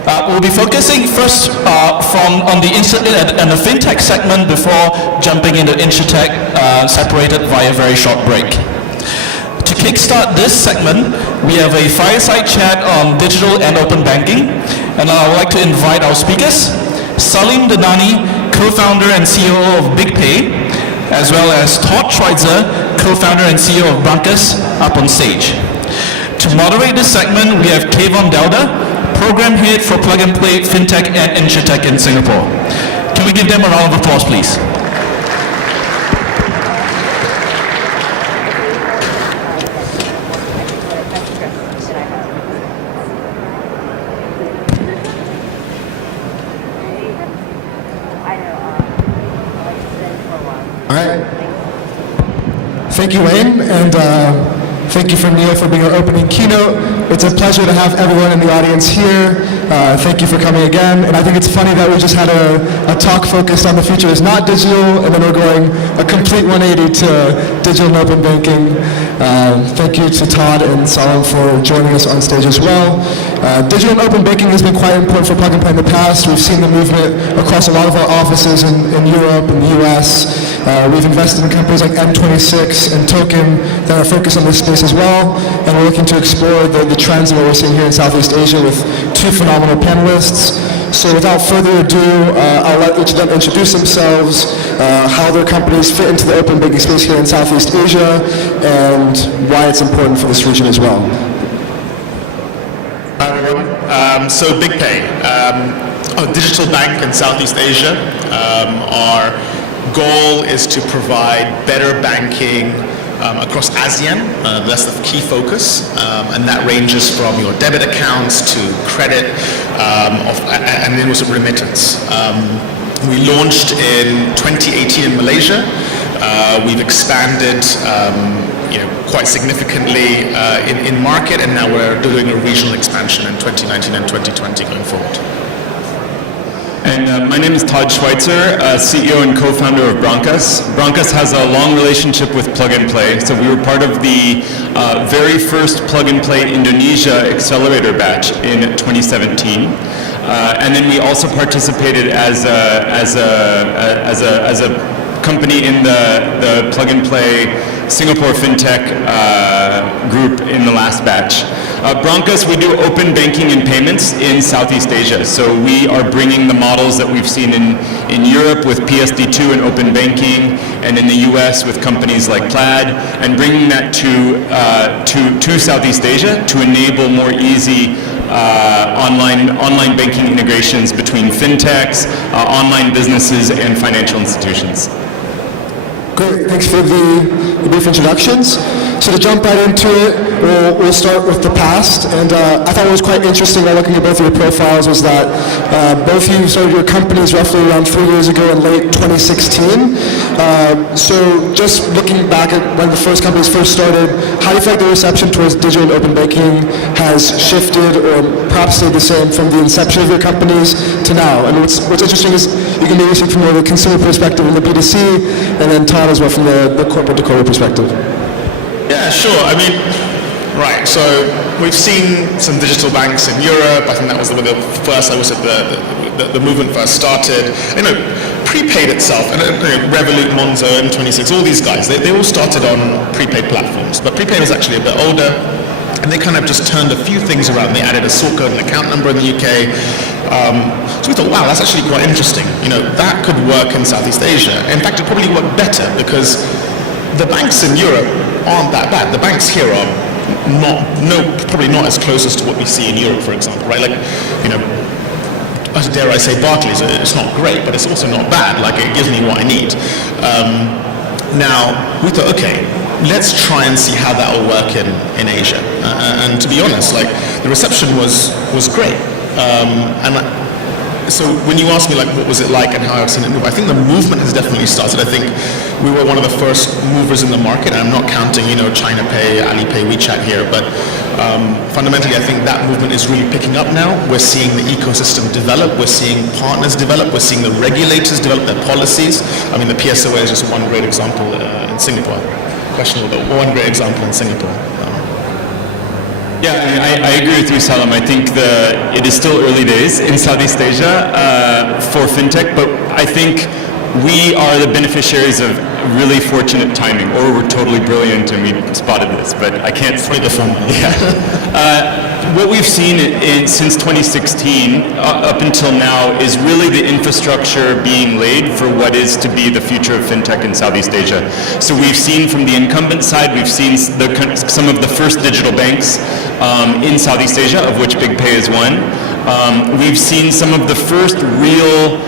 We'll be focusing first on the Fintech segment before jumping into InsurTech, separated via a very short break. To kickstart this segment, we have a fireside chat on digital and open banking, and I would like to invite our speakers, Salim Danani, co-founder and CEO of BigPay, as well as Todd Schweitzer, co-founder and CEO of Brancas, up on stage. To moderate this segment, we have Kayvon Delda, Program Head for Plug and Play Fintech and InsurTech in Singapore. Can we give them a round of applause, please? All right. Thank you, Wayne, and thank you for Neil for being our opening keynote. It's a pleasure to have everyone in the audience here. Thank you for coming again. And I think it's funny that we just had a talk focused on the future is not digital, and then we're going a complete 180 to digital and open banking. Thank you to Todd and Salim for joining us on stage as well. Digital and open banking has been quite important for Plug and Play in the past. We've seen the movement across a lot of our offices in Europe and the US. We've invested in companies like M26 and Token that are focused on this space as well, and we're looking to explore the trends that we're seeing here in Southeast Asia with two phenomenal panelists. So without further ado, I'll let each of them introduce themselves, how their companies fit into the open banking space here in Southeast Asia, and why it's important for this region as well. Hi everyone. So BigPay, a digital bank in Southeast Asia. Our goal is to provide better banking across ASEAN. That's the key focus, and that ranges from your debit accounts to credit, and then also remittance. We launched in 2018 in Malaysia. We've expanded quite significantly in market, and now we're doing a regional expansion in 2019 and 2020 going forward. And my name is Todd Schweitzer, CEO and co-founder of Brancas. Brancas has a long relationship with Plug and Play, so we were part of the very first Plug and Play Indonesia accelerator batch in 2017. And then we also participated as a company in the Plug and Play Singapore Fintech group in the last batch. Brancas, we do open banking and payments in Southeast Asia. So we are bringing the models that we've seen in Europe with PSD2 and open banking, and in the US with companies like Plaid, and bringing that to Southeast Asia to enable more easy online banking integrations between fintechs, online businesses, and financial institutions. Great, thanks for the brief introductions. So to jump right into it, we'll start with the past. And I thought what was quite interesting by looking at both of your profiles was that both of you started your companies roughly around 3 years ago in late 2016. So just looking back at when the first companies first started, how do you feel like the reception towards digital and open banking has shifted or perhaps stayed the same from the inception of your companies to now? And what's interesting is you can maybe speak from more of the consumer perspective in the B2C, and then Todd as well from the corporate to corporate perspective. Yeah, sure. I mean, right. So we've seen some digital banks in Europe. I think that was the first. I was at the movement first started. Prepaid itself, and Revolut, Monzo, M26, all these guys. They all started on prepaid platforms, but prepaid was actually a bit older. And they kind of just turned a few things around. They added a sort code and account number in the UK. So we thought, wow, that's actually quite interesting. That could work in Southeast Asia. In fact, it probably worked better because the banks in Europe aren't that bad. The banks here are probably not as close as to what we see in Europe, for example, right? Like, dare I say Barclays, it's not great, but it's also not bad. Like, it gives me what I need. Now, we thought, okay, let's try and see how that will work in Asia. And to be honest, like, the reception was great. So when you ask me like what was it like and how I've seen it move, I think the movement has definitely started. I think we were one of the first movers in the market, and I'm not counting China Pay, Alipay, WeChat here, but fundamentally I think that movement is really picking up now. We're seeing the ecosystem develop, we're seeing partners develop, we're seeing the regulators develop their policies. I mean, the PSOA is just one great example in Singapore. Questionable, but one great example in Singapore. Yeah, I agree with you, Salim. I think it is still early days in Southeast Asia for fintech, but I think we are the beneficiaries of really fortunate timing, or we're totally brilliant and we spotted this, but I can't say the former. Yeah. What we've seen since 2016 up until now is really the infrastructure being laid for what is to be the future of fintech in Southeast Asia. So we've seen from the incumbent side, we've seen some of the first digital banks in Southeast Asia, of which BigPay is one. We've seen some of the first real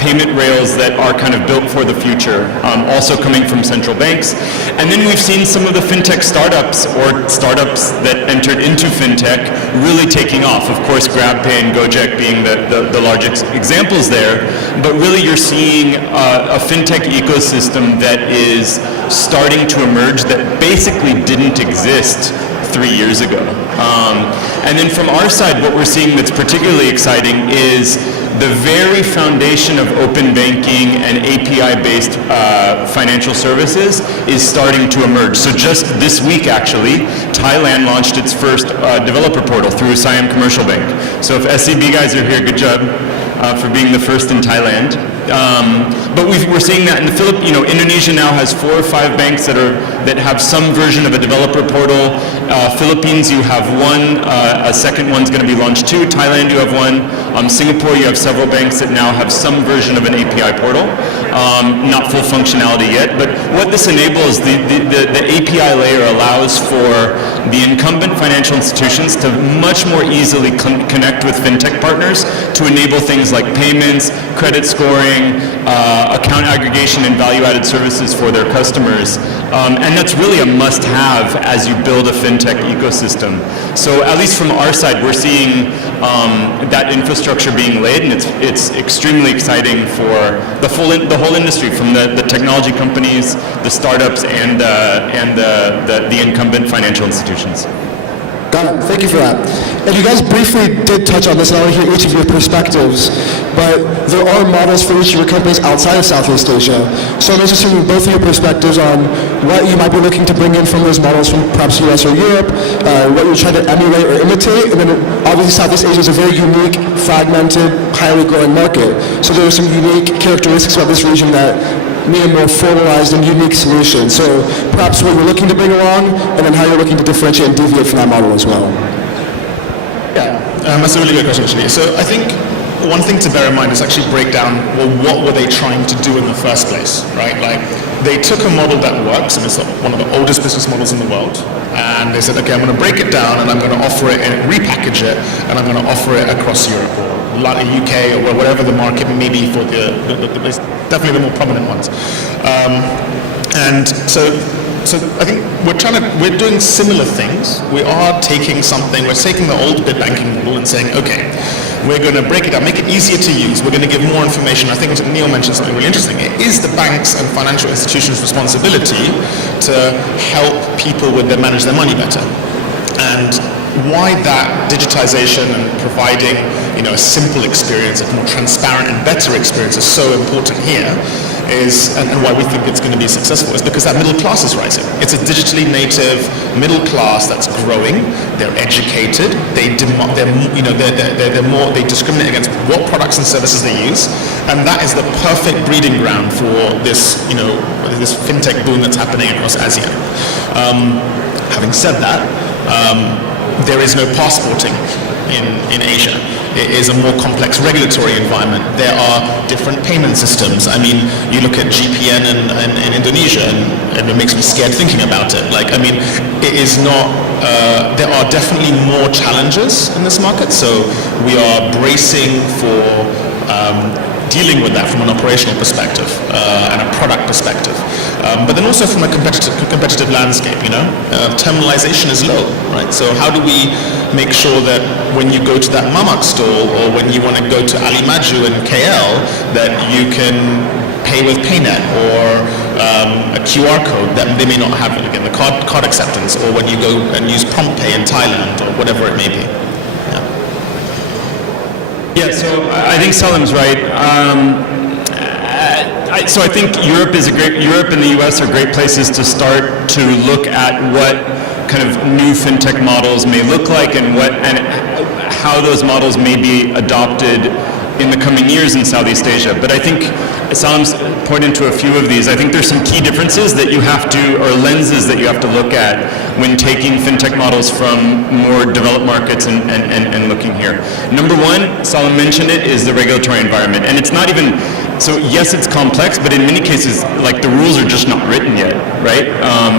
payment rails that are kind of built for the future, also coming from central banks. And then we've seen some of the fintech startups or startups that entered into fintech really taking off. Of course, GrabPay and Gojek being the largest examples there. But really you're seeing a fintech ecosystem that is starting to emerge that basically didn't exist 3 years ago. And then from our side, what we're seeing that's particularly exciting is the very foundation of open banking and API-based financial services is starting to emerge. So just this week, actually, Thailand launched its first developer portal through Siam Commercial Bank. So if SCB guys are here, good job for being the first in Thailand. But we're seeing that in the Philippines. Indonesia now has 4 or 5 banks that have some version of a developer portal. Philippines, you have one. A second one's going to be launched too. Thailand, you have one. Singapore, you have several banks that now have some version of an API portal. Not full functionality yet, but what this enables, the API layer allows for the incumbent financial institutions to much more easily connect with fintech partners to enable things like payments, credit scoring, account aggregation, and value-added services for their customers. And that's really a must-have as you build a fintech ecosystem. So at least from our side, we're seeing that infrastructure being laid, and it's extremely exciting for the whole industry, from the technology companies, the startups, and the incumbent financial institutions. Got it. Thank you for that. And you guys briefly did touch on this, and I want to hear each of your perspectives, but there are models for each of your companies outside of Southeast Asia. So I'm interested in both of your perspectives on what you might be looking to bring in from those models from perhaps US or Europe, what you're trying to emulate or imitate, and then obviously Southeast Asia is a very unique, fragmented, highly growing market. So there are some unique characteristics about this region that need a more formalized and unique solution. So perhaps what you're looking to bring along, and then how you're looking to differentiate and deviate from that model as well. Yeah, that's a really good question, actually. So I think one thing to bear in mind is actually break down, well, what were they trying to do in the first place, right? Like, they took a model that works, and it's one of the oldest business models in the world, and they said, okay, I'm going to break it down, and I'm going to offer it and repackage it, and I'm going to offer it across Europe, or UK, or whatever the market may be for definitely the more prominent ones. And so I think we're doing similar things. We're taking the old bit banking model and saying, okay, we're going to break it up, make it easier to use. We're going to give more information. I think Neil mentioned something really interesting. It is the banks and financial institutions' responsibility to help people manage their money better. And why that digitization and providing, a simple experience, a more transparent and better experience is so important here and why we think it's going to be successful is because that middle class is rising. It's a digitally native middle class that's growing. They're educated. They discriminate against what products and services they use, and that is the perfect breeding ground for this, this fintech boom that's happening across ASEAN. Having said that, there is no passporting in Asia. It is a more complex regulatory environment. There are different payment systems. I mean, you look at GPN in Indonesia, and it makes me scared thinking about it. It is not, there are definitely more challenges in this market, so we are bracing for dealing with that from an operational perspective and a product perspective. But then also from a competitive landscape, terminalization is low, right? So how do we make sure that when you go to that Mamak stall or when you want to go to Ali Maju in KL, that you can pay with PayNet or a QR code that they may not have, again, the card acceptance, or when you go and use Prompt Pay in Thailand or whatever it may be. Yeah, so I think Salim's right. So I think Europe and the US are great places to start to look at what kind of new fintech models may look like and how those models may be adopted in the coming years in Southeast Asia. But I think Salim's pointed to a few of these. I think there's some key differences that you have to, or lenses that you have to look at when taking fintech models from more developed markets and looking here. Number one, Salim mentioned it, is the regulatory environment. And it's not even, so yes, it's complex, but in many cases, like the rules are just not written yet, right?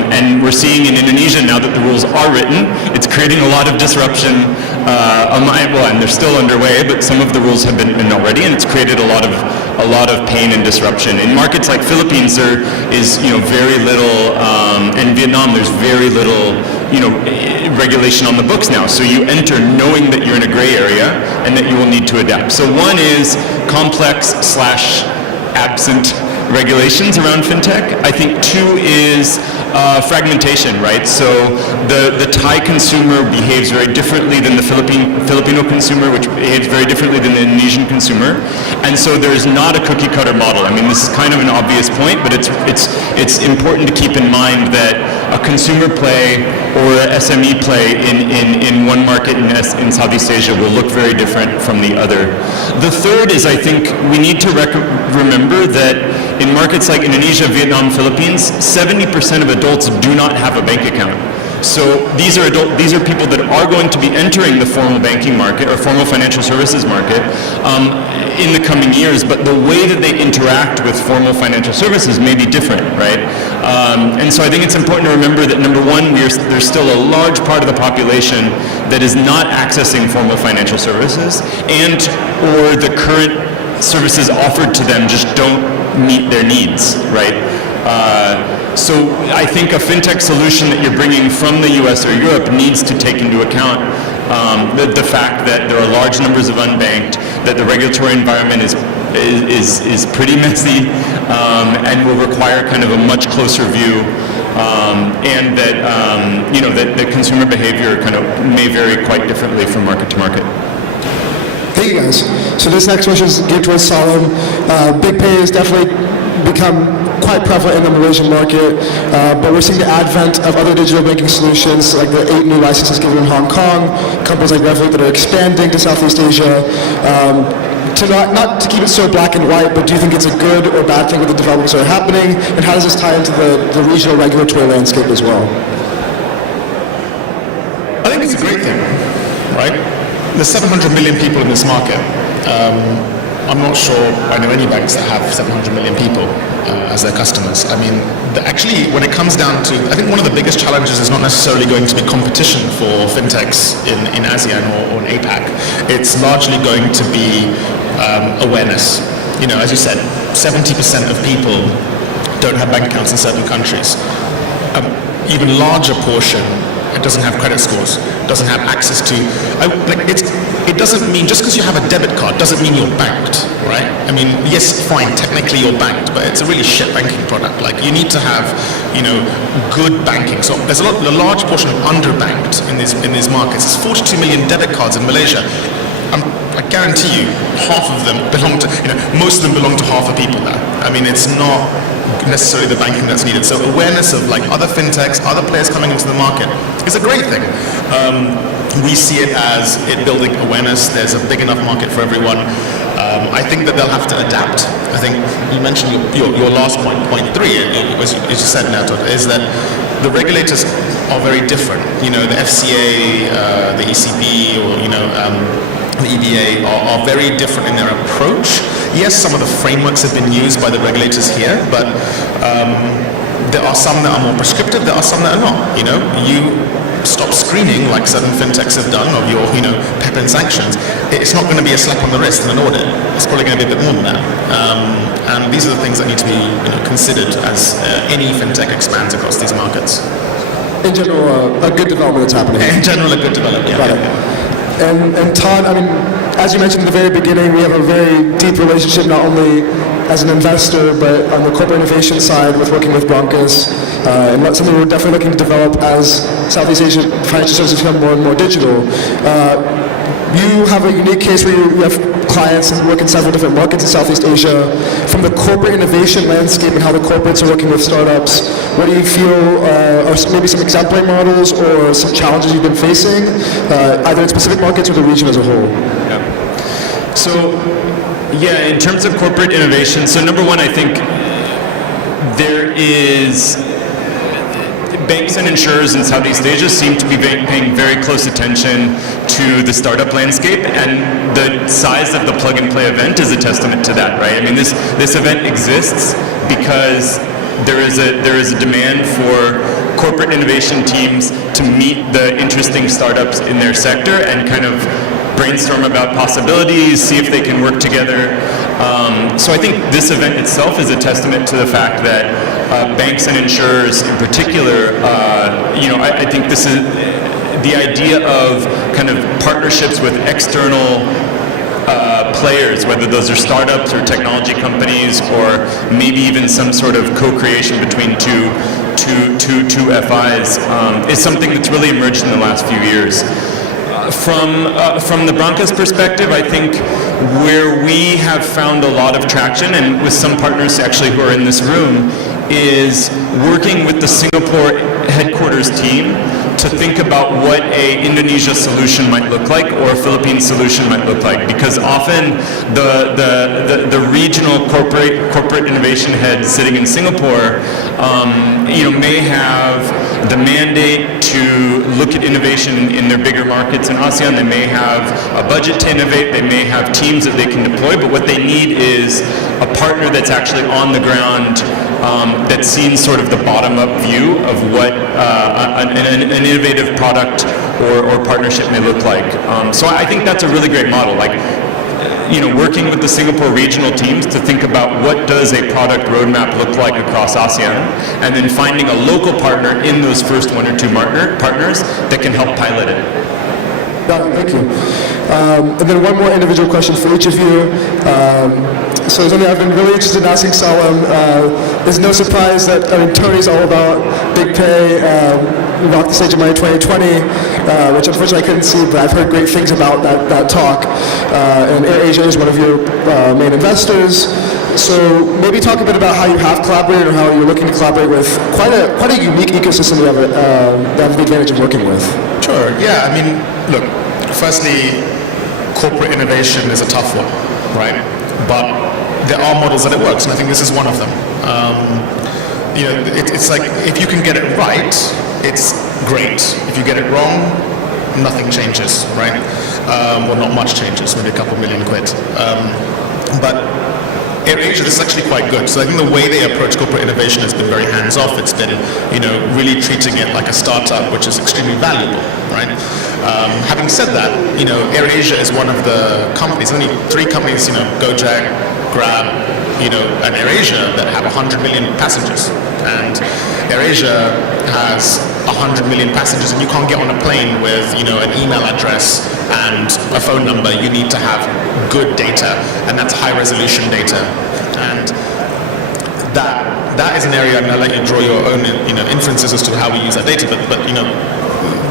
And we're seeing in Indonesia now that the rules are written, it's creating a lot of disruption. And they're still underway, but some of the rules have been written already, and it's created a lot of pain and disruption. In markets like Philippines, there is very little, and Vietnam, there's very little regulation on the books now. So you enter knowing that you're in a gray area and that you will need to adapt. So one is complex/absent regulations around fintech. I think two is fragmentation, right? So the Thai consumer behaves very differently than the Filipino consumer, which behaves very differently than the Indonesian consumer. And so there is not a cookie cutter model. I mean, this is kind of an obvious point, but it's important to keep in mind that a consumer play or a SME play in one market in Southeast Asia will look very different from the other. The third is, I think we need to remember that in markets like Indonesia, Vietnam, Philippines, 70% of adults do not have a bank account. So these are people that are going to be entering the formal banking market or formal financial services market in the coming years, but the way that they interact with formal financial services may be different, right? And so I think it's important to remember that number one, there's still a large part of the population that is not accessing formal financial services, or the current services offered to them just don't meet their needs, right? So I think a fintech solution that you're bringing from the US or Europe needs to take into account the fact that there are large numbers of unbanked, that the regulatory environment is pretty messy, and will require kind of a much closer view, and that that consumer behavior kind of may vary quite differently from market to market. Thank you guys. So this next question is geared towards Salim. Big Pay has definitely become quite prevalent in the Malaysian market, but we're seeing the advent of other digital banking solutions, like the 8 new licenses given in Hong Kong, companies like Revolut that are expanding to Southeast Asia. Not to keep it so black and white, but do you think it's a good or bad thing with the developments that are happening, and how does this tie into the regional regulatory landscape as well? I think it's a great thing, right? There's 700 million people in this market. I'm not sure I know any banks that have 700 million people as their customers. I mean, actually, when it comes down to, I think one of the biggest challenges is not necessarily going to be competition for fintechs in ASEAN or in APAC. It's largely going to be awareness. As you said, 70% of people don't have bank accounts in certain countries. Even larger portion, it doesn't have credit scores, doesn't have access to, it doesn't mean, just because you have a debit card doesn't mean you're banked, right? I mean, yes, fine, technically you're banked, but it's a really shit banking product. Like, you need to have, good banking. So there's a large portion of underbanked in these markets. There's 42 million debit cards in Malaysia. I guarantee you, half of them belong to, most of them belong to half the people there. I mean, it's not necessarily the banking that's needed. So awareness of other fintechs, other players coming into the market is a great thing. We see it as building awareness. There's a big enough market for everyone. I think that they'll have to adapt. I think you mentioned your last point 3, as you said, Nato, is that the regulators are very different. The FCA, the ECB, or the EBA are very different in their approach. Yes, some of the frameworks have been used by the regulators here, but there are some that are more prescriptive, there are some that are not. You stop screening, like certain fintechs have done, of your PEP and sanctions. It's not going to be a slap on the wrist and an audit. It's probably going to be a bit more than that. And these are the things that need to be considered as any fintech expands across these markets. In general, a good development that's happening. In general, a good development, yeah. And Todd, I mean, as you mentioned at the very beginning, we have a very deep relationship, not only as an investor, but on the corporate innovation side with working with Broncos, and that's something we're definitely looking to develop as Southeast Asian financial services become more and more digital. you have a unique case where you have clients and work in several different markets in Southeast Asia. From the corporate innovation landscape and how the corporates are working with startups, what do you feel are maybe some exemplary models or some challenges you've been facing, either in specific markets or the region as a whole? Yeah. So, yeah, in terms of corporate innovation, so number one, I think there is banks and insurers in Southeast Asia seem to be paying very close attention to the startup landscape, and the size of the plug-and-play event is a testament to that, right? I mean, this event exists because there is a demand for corporate innovation teams to meet the interesting startups in their sector and kind of brainstorm about possibilities, see if they can work together. So I think this event itself is a testament to the fact that banks and insurers in particular, I think this is the idea of kind of partnerships with external players, whether those are startups or technology companies or maybe even some sort of co-creation between two FIs, is something that's really emerged in the last few years. From the Branca's perspective, I think where we have found a lot of traction, and with some partners actually who are in this room, is working with the Singapore headquarters team to think about what a Indonesia solution might look like or a Philippine solution might look like, because often the regional corporate innovation head sitting in Singapore may have the mandate to look at innovation in their bigger markets in ASEAN. They may have a budget to innovate, they may have teams that they can deploy, but what they need is a partner that's actually on the ground, that's seen sort of the bottom-up view of what an innovative product or partnership may look like. So I think that's a really great model. Working with the Singapore regional teams to think about what does a product roadmap look like across ASEAN, and then finding a local partner in those first one or two partners that can help pilot it. Thank you. And then one more individual question for each of you. So something I've been really interested in asking Salam. It's no surprise that Tony's all about big pay. We rocked the stage of Money 2020, which unfortunately I couldn't see, but I've heard great things about that talk. And AirAsia is one of your main investors. So maybe talk a bit about how you have collaborated or how you're looking to collaborate with quite a unique ecosystem you have the advantage of working with. Sure, yeah, I mean, look, firstly, corporate innovation is a tough one, right? But there are models that it works, and I think this is one of them. It's like, if you can get it right, it's great. If you get it wrong, nothing changes, right? Well, not much changes, maybe a couple million quid. But AirAsia, this is actually quite good. So I think the way they approach corporate innovation has been very hands-off. It's been, really treating it like a startup, which is extremely valuable, right? Having said that, AirAsia is one of the companies, only 3 companies, Gojek, Grab, and AirAsia that have 100 million passengers. And AirAsia has 100 million passengers, and you can't get on a plane with, an email address and a phone number. You need to have good data, and that's high-resolution data. And that is an area, I'll let you draw your own, inferences as to how we use that data. But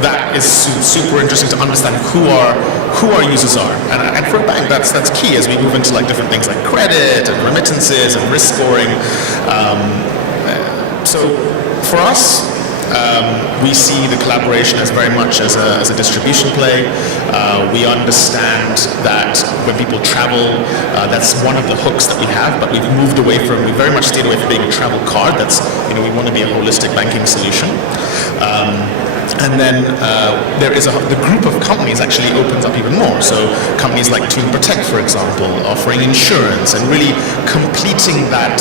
that is super interesting to understand who our users are, and for a bank, that's key as we move into like different things like credit and remittances and risk scoring. So for us, we see the collaboration as very much as a distribution play. We understand that when people travel, that's one of the hooks that we have, but we very much stayed away from being a travel card. That's, we want to be a holistic banking solution. And then the group of companies actually opens up even more. So companies like Tune Protect, for example, offering insurance and really completing that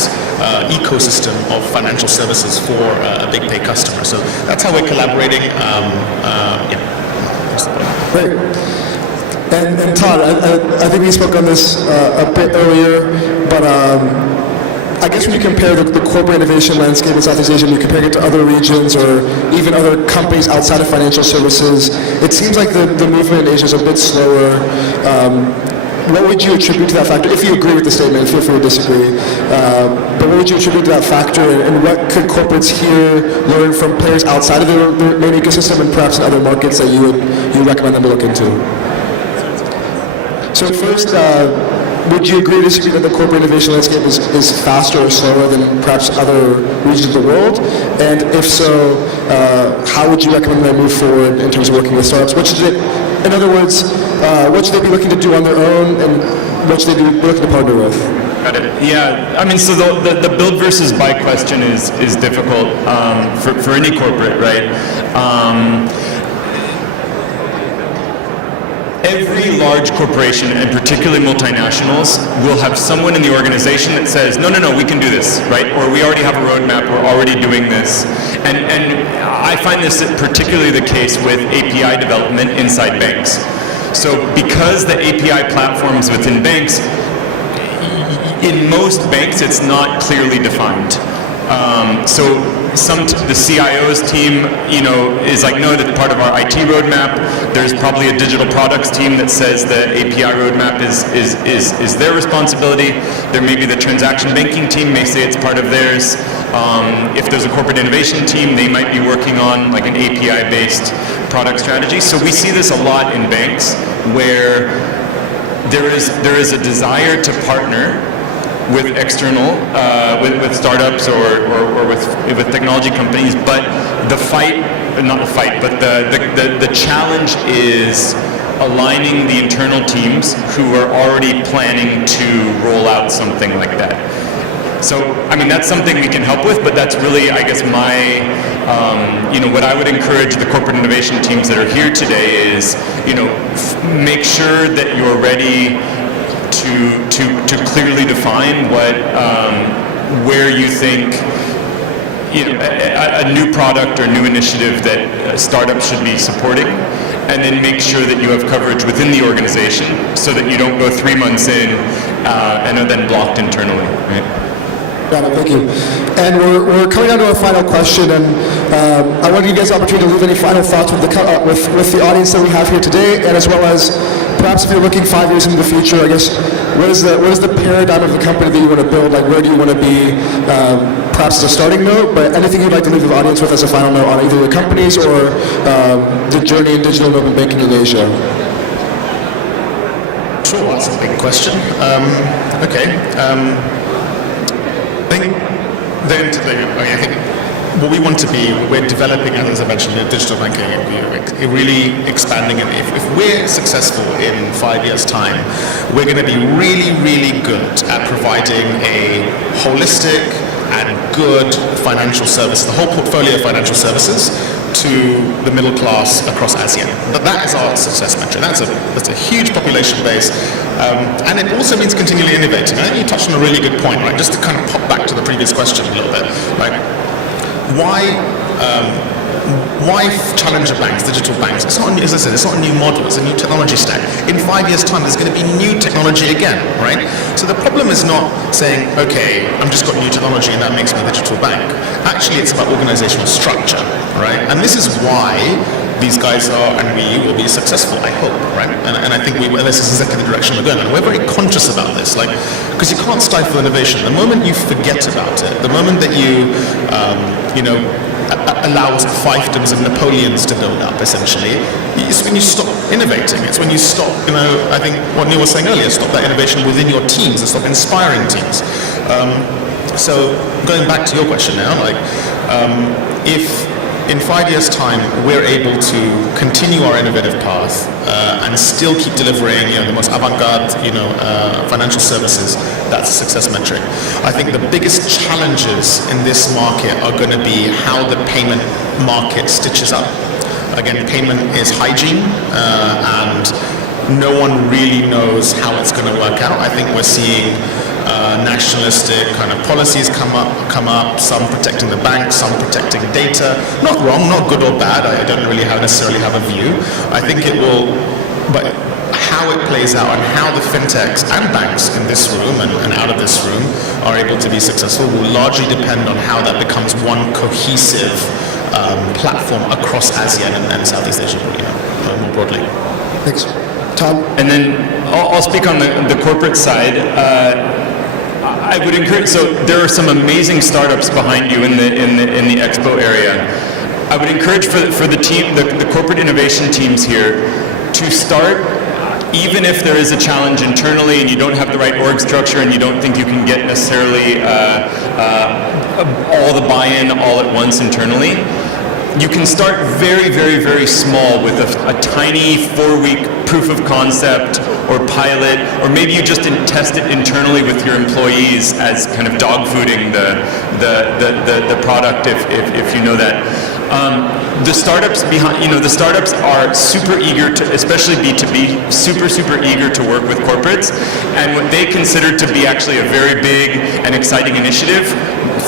ecosystem of financial services for a big pay customer. So that's how we're collaborating. Great. And Todd, I think we spoke on this a bit earlier, but I guess when you compare the corporate innovation landscape in Southeast Asia, and you compare it to other regions or even other companies outside of financial services, it seems like the movement in Asia is a bit slower. What would you attribute to that factor? If you agree with the statement, feel free to disagree. But what would you attribute to that factor, and what could corporates here learn from players outside of their main ecosystem and perhaps in other markets that you recommend them to look into? So first, would you agree or disagree that the corporate innovation landscape is faster or slower than perhaps other regions of the world? And if so, how would you recommend they move forward in terms of working with startups? In other words, what should they be looking to do on their own, and what should they be looking to partner with? Got it. Yeah, I mean, so the build versus buy question is difficult for any corporate, right? Every large corporation, and particularly multinationals, will have someone in the organization that says, no, we can do this, right? Or we already have a roadmap, we're already doing this. And I find this particularly the case with API development inside banks. So because the API platforms within banks, in most banks, it's not clearly defined. So the CIO's team, is like, no, that's part of our IT roadmap. There's probably a digital products team that says the API roadmap is their responsibility. There may be the transaction banking team may say it's part of theirs. If there's a corporate innovation team, they might be working on like an API-based product strategy. So we see this a lot in banks where there is a desire to partner with external, with startups or with technology companies, but the challenge is aligning the internal teams who are already planning to roll out something like that. So, I mean, that's something we can help with, but that's really, I guess, what I would encourage the corporate innovation teams that are here today is, make sure that you're ready to clearly define where you think a new product or new initiative that startups should be supporting, and then make sure that you have coverage within the organization so that you don't go 3 months in and are then blocked internally. Right? Got it, thank you. And we're coming down to our final question, and I want to give you guys the opportunity to leave any final thoughts with the audience that we have here today, and as well as perhaps if you're looking 5 years into the future, I guess, what is the paradigm of the company that you want to build? Like, where do you want to be, perhaps as a starting note, but anything you'd like to leave the audience with as a final note on either the companies or the journey in digital and open banking in Asia? Sure, that's a big question. I think what we want to be, we're developing, as I mentioned, digital banking, really expanding it. If we're successful in 5 years' time, we're going to be really, really good at providing a holistic and good financial service, the whole portfolio of financial services to the middle class across ASEAN. But that is our success metric. That's a huge population base. And it also means continually innovating. I think you touched on a really good point, right? Just to kind of pop back to the previous question a little bit, right? Why challenger banks, digital banks? It's not, as I said, it's not a new model, it's a new technology stack. In 5 years' time, there's going to be new technology again, right? So the problem is not saying, okay, I've just got new technology and that makes me a digital bank. Actually, it's about organizational structure, right? And this is why these guys are, and we will be successful, I hope, right? And I think this is exactly the direction we're going. And we're very conscious about this, like, because you can't stifle innovation. The moment you forget about it, the moment that you, allows fiefdoms of Napoleons to build up, essentially, it's when you stop innovating. It's when you stop, I think what Neil was saying earlier, stop that innovation within your teams and stop inspiring teams. So going back to your question now, like, if in 5 years' time we're able to continue our innovative path and still keep delivering, the most avant-garde, financial services, that's a success metric. I think the biggest challenges in this market are going to be how the payment market stitches up. Again, payment is hygiene, and no one really knows how it's going to work out. I think we're seeing nationalistic kind of policies come up, some protecting the banks, some protecting data. Not wrong, not good or bad. I don't really necessarily have a view. I think it will, but how it plays out and how the fintechs and banks in this room and out of this room are able to be successful will largely depend on how that becomes one cohesive platform across ASEAN and Southeast Asia, more broadly. Thanks. Tom? And then I'll speak on the corporate side. I would encourage, so there are some amazing startups behind you in the expo area. I would encourage for the team, the corporate innovation teams here, to start even if there is a challenge internally and you don't have the right org structure and you don't think you can get necessarily all the buy-in all at once internally, you can start very, very, very small with a tiny 4-week proof of concept or pilot, or maybe you just test it internally with your employees as kind of dog fooding the product, if you know that. The startups the startups are super eager to, especially B2B, super eager to work with corporates, and what they consider to be actually a very big and exciting initiative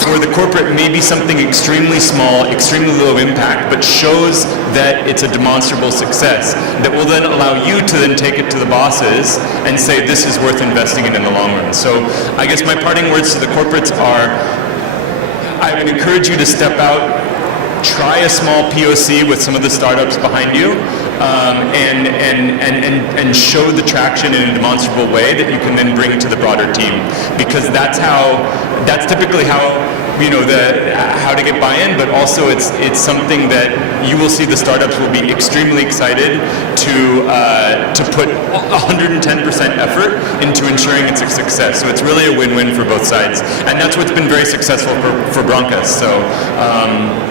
for the corporate may be something extremely small, extremely low impact, but shows that it's a demonstrable success that will then allow you to then take it to the bosses and say this is worth investing in the long run. So I guess my parting words to the corporates are, I would encourage you to step out, try a small POC with some of the startups behind you, and show the traction in a demonstrable way that you can then bring to the broader team, because that's typically how how to get buy-in, but also it's something that you will see the startups will be extremely excited to put 110% effort into ensuring it's a success. So it's really a win-win for both sides, and that's what's been very successful for Broncos. So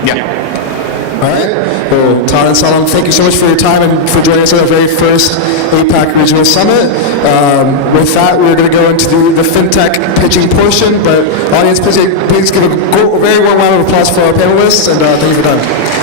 yeah. All right. Well, Todd and Salam, thank you so much for your time and for joining us at our very first APAC Regional Summit. With that, we're going to go into the FinTech pitching portion, but audience, please give a very warm round of applause for our panelists, and thank you for your time.